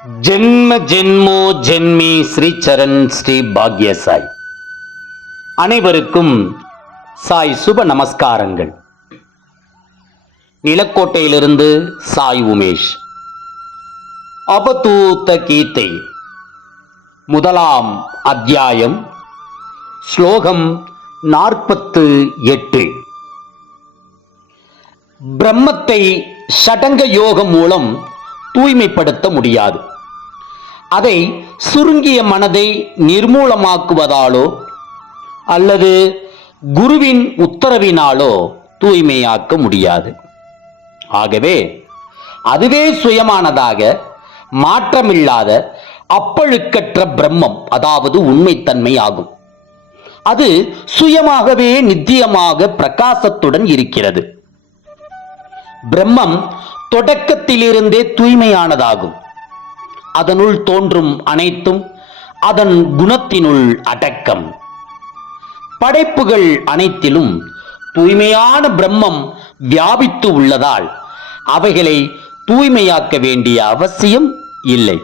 ஜென்ம ஜென்மோ ஜென்மி ஸ்ரீ சரண் ஸ்ரீ பாக்ய சாய் அனைவருக்கும் சாய் சுப நமஸ்காரங்கள். நிலக்கோட்டையிலிருந்து சாய் உமேஷ். அபதூத்த கீதை. முதலாம் அத்தியாயம். ஸ்லோகம் நாற்பத்து எட்டு. பிரம்மத்தை சடங்க யோகம் மூலம் தூய்மைப்படுத்த முடியாது. அதை சுருங்கிய மனதை நிர்மூலமாக்குவதாலோ அல்லது குருவின் உத்தரவினாலோ தூய்மையாக்க முடியாது. ஆகவே அதுவே சுயமானதாக மாற்றமில்லாத அப்பழுக்கற்ற பிரம்மம் அதாவது உண்மைத்தன்மை ஆகும். அது சுயமாகவே நித்தியமாக பிரகாசத்துடன் இருக்கிறது. பிரம்மம் தொடக்கத்திலிருந்தே தூய்மையானதாகும். அதனுள் தோன்றும் அனைத்தும் அதன் குணத்தினுள் அடக்கம். படைப்புகள் அனைத்திலும் தூய்மையான பிரம்மம் வியாபித்து உள்ளதால் அவைகளை தூய்மையாக்க வேண்டிய அவசியம் இல்லை.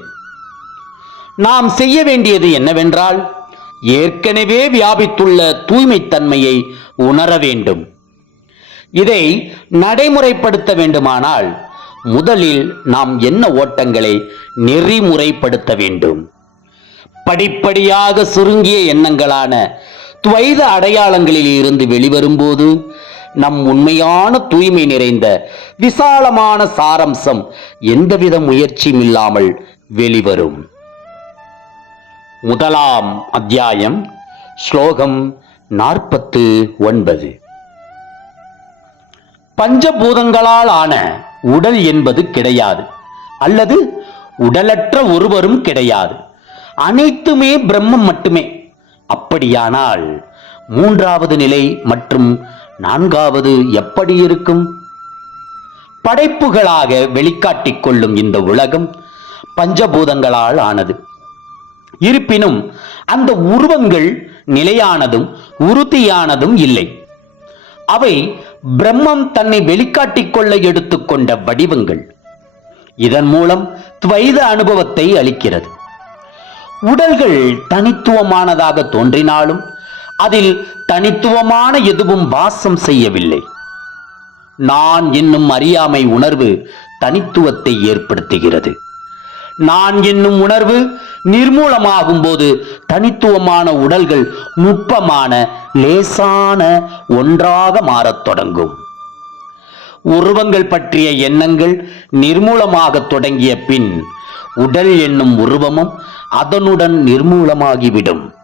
நாம் செய்ய வேண்டியது என்னவென்றால் ஏற்கனவே வியாபித்துள்ள தூய்மைத்தன்மையை உணர வேண்டும். இதை நடைமுறைப்படுத்த வேண்டுமானால் முதலில் நாம் என்ன ஓட்டங்களை நெறிமுறைப்படுத்த வேண்டும்? படிப்படியாக சுருங்கிய எண்ணங்களான துவைத அடையாளங்களில் இருந்து வெளிவரும்போது நம் உண்மையான தூய்மை நிறைந்த விசாலமான சாரம்சம் எந்தவித முயற்சியும் இல்லாமல் வெளிவரும். முதலாம் அத்தியாயம் ஸ்லோகம் நாற்பத்து ஒன்பது. பஞ்சபூதங்களால் ஆன உடல் என்பது கிடையாது. அல்லது உடலற்ற ஒருவரும் கிடையாது. அனைத்துமே பிரம்மம் மட்டுமே. அப்படியானால் மூன்றாவது நிலை மற்றும் நான்காவது எப்படி இருக்கும்? படைப்புகளாக வெளிக்காட்டிக் கொள்ளும் இந்த உலகம் பஞ்சபூதங்களால் ஆனது. இருப்பினும் அந்த உருவங்கள் நிலையானதும் உறுதியானதும் இல்லை. அவை பிரம்மம் தன்னை வெளிக்காட்டிக் கொள்ள எடுத்துக்கொண்ட வடிவங்கள். இதன் மூலம் துவைத அனுபவத்தை அளிக்கிறது. உடல்கள் தனித்துவமானதாக தோன்றினாலும் அதில் தனித்துவமான எதுவும் வாசம் செய்யவில்லை. நான் என்னும் அறியாமை உணர்வு தனித்துவத்தை ஏற்படுத்துகிறது. நான் என்னும் உணர்வு நிர்மூலமாகும் போது தனித்துவமான உடல்கள் நுட்பமான லேசான ஒன்றாக மாறத் தொடங்கும். உருவங்கள் பற்றிய எண்ணங்கள் நிர்மூலமாக தொடங்கிய பின் உடல் என்னும் உருவமும் அதனுடன் நிர்மூலமாகிவிடும்.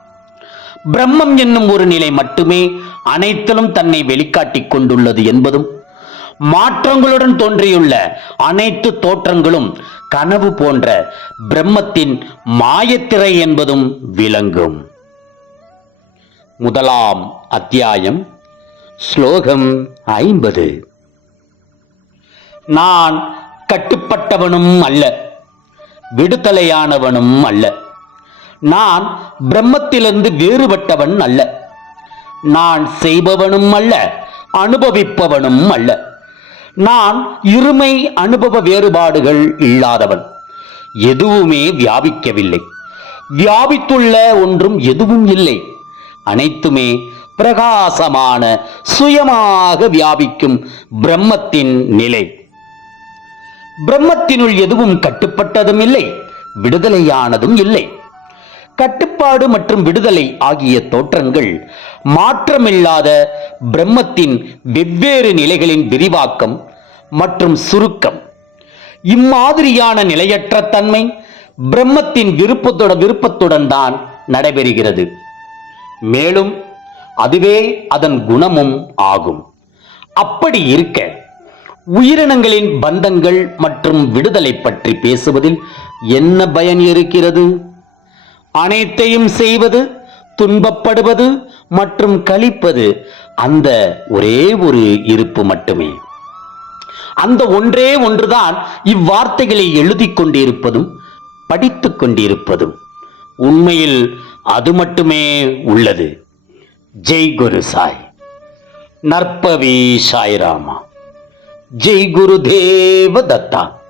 பிரம்மம் என்னும் ஒரு நிலை மட்டுமே அனைத்திலும் தன்னை வெளிக்காட்டிக் கொண்டுள்ளது என்பதும் மாற்றங்களுடன் தோன்றியுள்ள அனைத்து தோற்றங்களும் கனவு போன்ற பிரம்மத்தின் மாயத்திரை என்பதும் விளங்கும். முதலாம் அத்தியாயம் ஸ்லோகம் ஐம்பது. நான் கட்டுப்பட்டவனும் அல்ல விடுதலையானவனும் அல்ல. நான் பிரம்மத்திலிருந்து வேறுபட்டவன் அல்ல. நான் செய்பவனும் அல்ல அனுபவிப்பவனும் அல்ல. நான் இருமை அனுபவ வேறுபாடுகள் இல்லாதவன். எதுவுமே வியாபிக்கவில்லை. வியாபித்துள்ள ஒன்றும் எதுவும் இல்லை. அனைத்துமே பிரகாசமான சுயமாக வியாபிக்கும் பிரம்மத்தின் நிலை. பிரம்மத்தினுள் எதுவும் கட்டுப்பட்டதும் இல்லை விடுதலையானதும் இல்லை. கட்டுப்பாடு மற்றும் விடுதலை ஆகிய தோற்றங்கள் மாற்றமில்லாத பிரம்மத்தின் வெவ்வேறு நிலைகளின் விரிவாக்கம் மற்றும் சுருக்கம். இம்மாதிரியான நிலையற்ற தன்மை பிரம்மத்தின் விருப்பத்தோட விருப்பத்துடன் தான் நடைபெறுகிறது. மேலும் அதுவே அதன் குணமும் ஆகும். அப்படி இருக்க உயிரினங்களின் பந்தங்கள் மற்றும் விடுதலை பற்றி பேசுவதில் என்ன பயன் இருக்கிறது? அனைத்தையும் செய்வது துன்பப்படுவது மற்றும் கழிப்பது அந்த ஒரே ஒரு இருப்பு மட்டுமே. அந்த ஒன்றே ஒன்றுதான் இவ்வார்த்தைகளை எழுதிக் கொண்டிருப்பதும் படித்துக் கொண்டிருப்பதும். உண்மையில் அது மட்டுமே உள்ளது. ஜெய் குரு சாய். நற்பவி சாய்ராமா. ஜெய் குருதேவ தத்தா.